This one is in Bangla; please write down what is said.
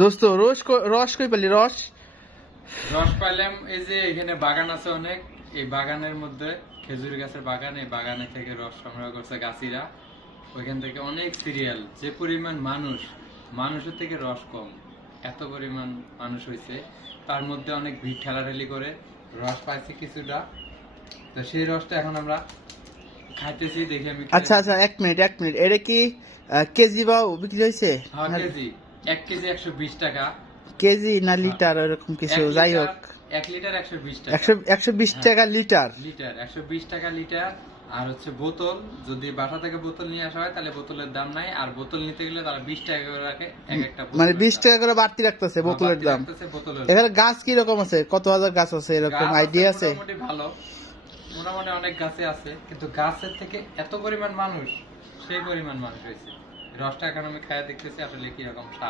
দোস্ত রস কই পেলি? রস পাইলাম এই যে এখানে বাগান আছে অনেক, এই বাগানের মধ্যে খেজুর গাছের বাগান, এই বাগানে থেকে রস সংগ্রহ করছে গাছিরা। ওইখান থেকে অনেক সিরিয়াল, যে পরিমাণ মানুষের থেকে রস কম, এত পরিমাণ মানুষ হয়েছে, তার মধ্যে অনেক ভিড় ঠেলাঠেলি করে রস পাইছে কিছুটা। তো সেই রসটা এখন আমরা খাইতেছি, দেখি আমি। আচ্ছা আচ্ছা, এক মিনিট এটা কি কেজি বা বিক্রি হয়েছে? হ্যাঁ কেজি, 1 কেজি 120 টাকা। কেজি না লিটার এরকম কিছু? যাই হোক 1 লিটার 120 টাকা। 120 টাকা লিটার। 120 টাকা লিটার। আর হচ্ছে বোতল, যদি বাসা থেকে বোতল নিয়ে আসা হয় তাহলে বোতলের দাম নাই, আর বোতল নিতে গেলে তারা 20 টাকা করে রাখে এক একটা বোতল। মানে 20 টাকা করে বাড়তি রাখতেছে বোতলের দাম। এখানে গাছ কি রকম আছে? কত হাজার গাছ আছে এরকম আইডিয়া আছে? মোটামুটি ভালো, মোটামুটি অনেক গাছে আছে, কিন্তু গাছের থেকে এত পরিমাণ মানুষ, সেই পরিমাণ মানুষ হয়েছে। রসটা এখন আমি খাইয়া দেখতেছি আসলে কি রকম স্বাদ।